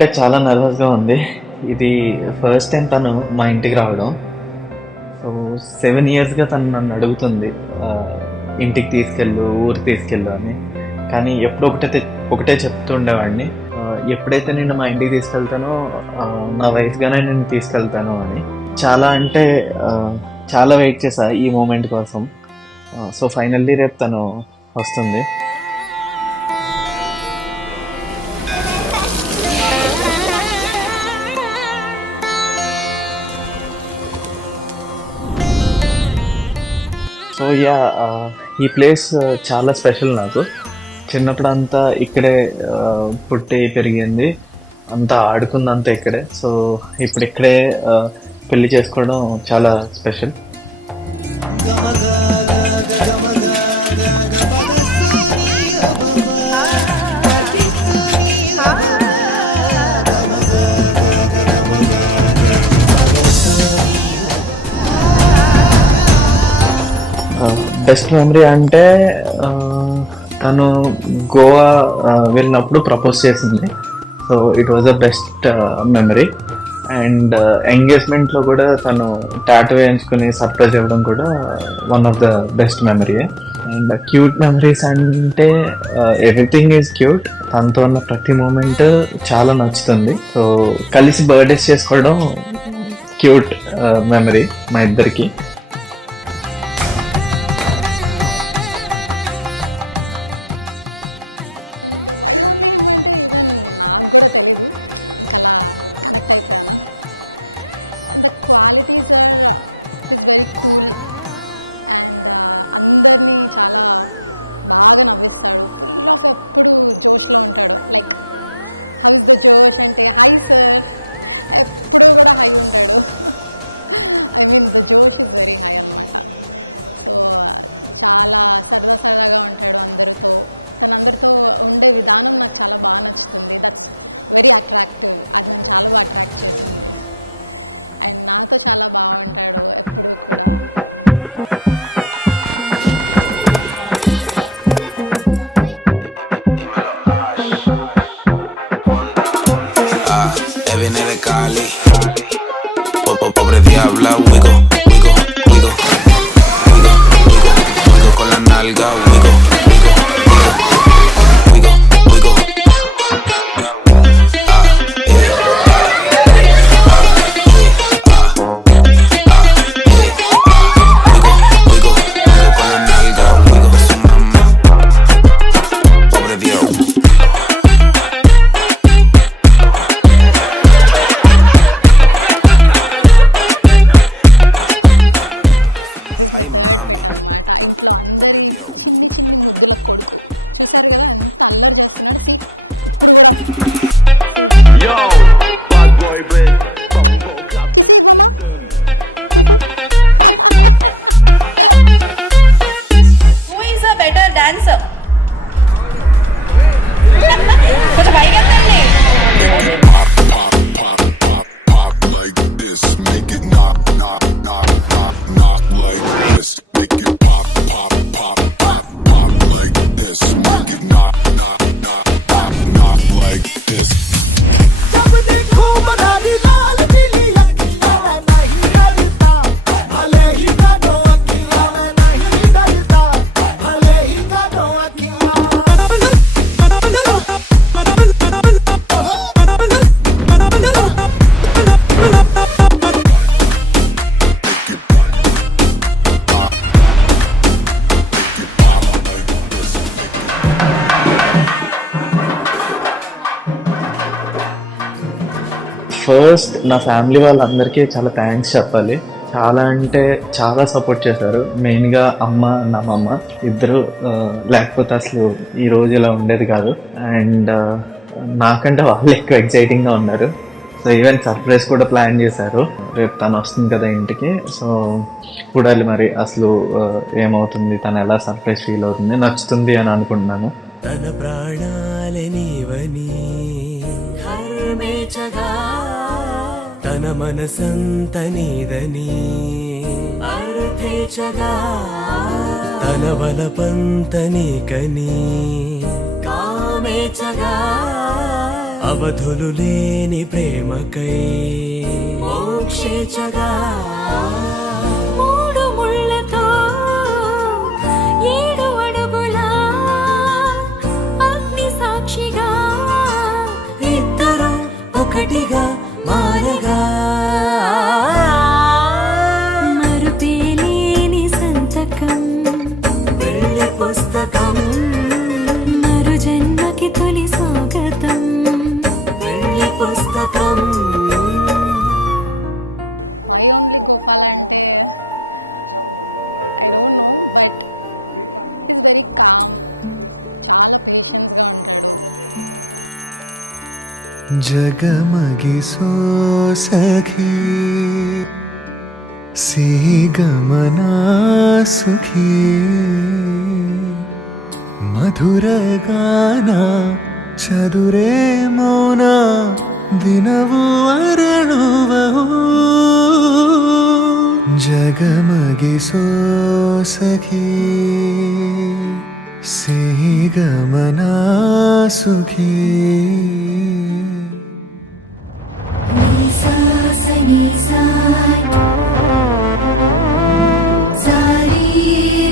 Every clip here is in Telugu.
అంటే చాలా నర్వస్గా ఉంది. ఇది ఫస్ట్ టైం తను మా ఇంటికి రావడం. సో 7 yearsగా తను నన్ను అడుగుతుంది, ఇంటికి తీసుకెళ్ళు, ఊరికి తీసుకెళ్ళు అని. కానీ ఎప్పుడు ఒకటే చెప్తూ ఉండేవాడిని, ఎప్పుడైతే నేను మా ఇంటికి తీసుకెళ్తానో నా వయసుగానే నేను తీసుకెళ్తాను అని. చాలా వెయిట్ చేశా ఈ మూమెంట్ కోసం. సో ఫైనల్లీ రేపు తను వస్తుంది. సో ఈ ప్లేస్ చాలా స్పెషల్ నాకు. చిన్నప్పుడు అంతా ఇక్కడే పుట్టి పెరిగింది, అంతా ఆడుకుందంతా ఇక్కడే. సో ఇప్పుడు ఇక్కడే పెళ్లి చేసుకోవడం చాలా స్పెషల్. బెస్ట్ మెమరీ అంటే తను గోవా వెళ్ళినప్పుడు ప్రపోజ్ చేసింది. So it was the best memory. And ఎంగేజ్మెంట్లో కూడా తను టాటూ వేయించుకుని సర్ప్రైజ్ ఇవ్వడం కూడా one of the best memory. And cute memories అంటే ఎవ్రీథింగ్ ఈజ్ క్యూట్. తనతో ఉన్న ప్రతి మూమెంట్ చాలా నచ్చుతుంది. సో కలిసి బర్త్డేస్ చేసుకోవడం క్యూట్ మెమరీ మా ఇద్దరికి. అండ్ వై ఓన్లీ హిమ్ అంటే ఈవెన్ నాకు కూడా తెలీదు, ఇంకా అలా కనెక్ట్ అయిపోయాను. The qualities are is very cool and అందరినీ చాలా బాగా నవ్విస్తాడు. ఫుల్ ఆఫ్ ఎప్పుడు జోష్లో ఉంటాడు. లైక్ హౌ ఇస్ ద జోష్ అంటే హై సార్, ఎప్పుడు కూడా హై ఉంటాడు. ఐ మీన్ ద జోష్ ఈజ్ వెరీ హై అనమాట. సో చాలా సరదాగా ఉంటాడు అందరితో. తనందరితో ఉండే విధానం నాకు చాలా బాగా నచ్చుతుంది. That's very attractive. అది నన్ను చాలా బాగా అట్రాక్ట్ చేసింది. అండ్ నాతో చాలా బాగుంటాడు ఎప్పుడూ కూడా. దిస్ మై థర్డ్ పెట్ అనమాట. ఇంట్లో అందరి చిన్ని ముద్దుల కొడుకు. చూసారు కదా ఎంత అల్లరి చేస్తున్నాడు. సి ఇప్పుడు కూడా కిసి ఇవ్వమా, కిసి. ఫస్ట్ నా ఫ్యామిలీ వాళ్ళందరికీ చాలా థ్యాంక్స్ చెప్పాలి. చాలా అంటే చాలా సపోర్ట్ చేశారు. మెయిన్గా అమ్మ, నాన్నమ్మ ఇద్దరు లేకపోతే అసలు ఈ రోజు ఇలా ఉండేది కాదు. అండ్ నాకంటే వాళ్ళు ఎక్కువ ఎక్సైటింగ్గా ఉన్నారు. సో ఈవెన్ సర్ప్రైజ్ కూడా ప్లాన్ చేశారు. రేపు తను వస్తుంది కదా ఇంటికి. సో చూడాలి మరి అసలు ఏమవుతుంది, తను ఎలా సర్ప్రైజ్ ఫీల్ అవుతుంది. నచ్చుతుంది అని అనుకుంటున్నాను. తన ప్రాణాలనివని తన మనసంత నీదని తన వలపంత నీకని అవధులు లేని ప్రేమకై మోక్షేచగా మూడు ముళ్ళతో 7 అడుగుల అగ్ని సాక్షిగా ఇద్దరు ఒకటిగా మారగా మరుపేలేని సంతకం వెళ్ళి పుస్తకం మరు జన్మకి తొలి స్వాగతం వెళ్ళి పుస్తకం వై ఓన్లీ గోపాల్ అంటే I don't know, but is very calm, చాలా పేషెన్స్గా ఉంటాడు. जगमगिसो सखी सिहि गमना सुखी मधुर गाना चदुरे मौना दिनवु अरಳುವವು जगमगिसो सखी सिहि गमना सुखी నిసా సనిసా సారీ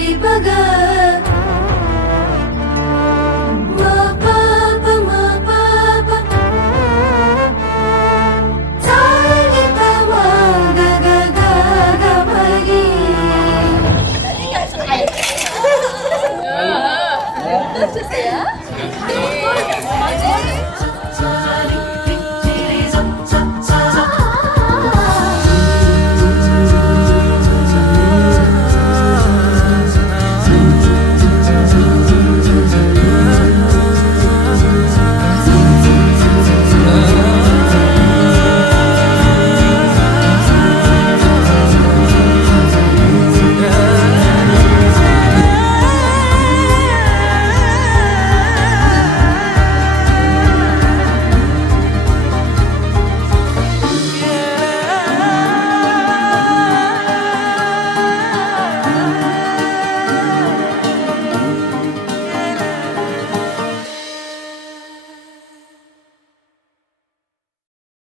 రి పగా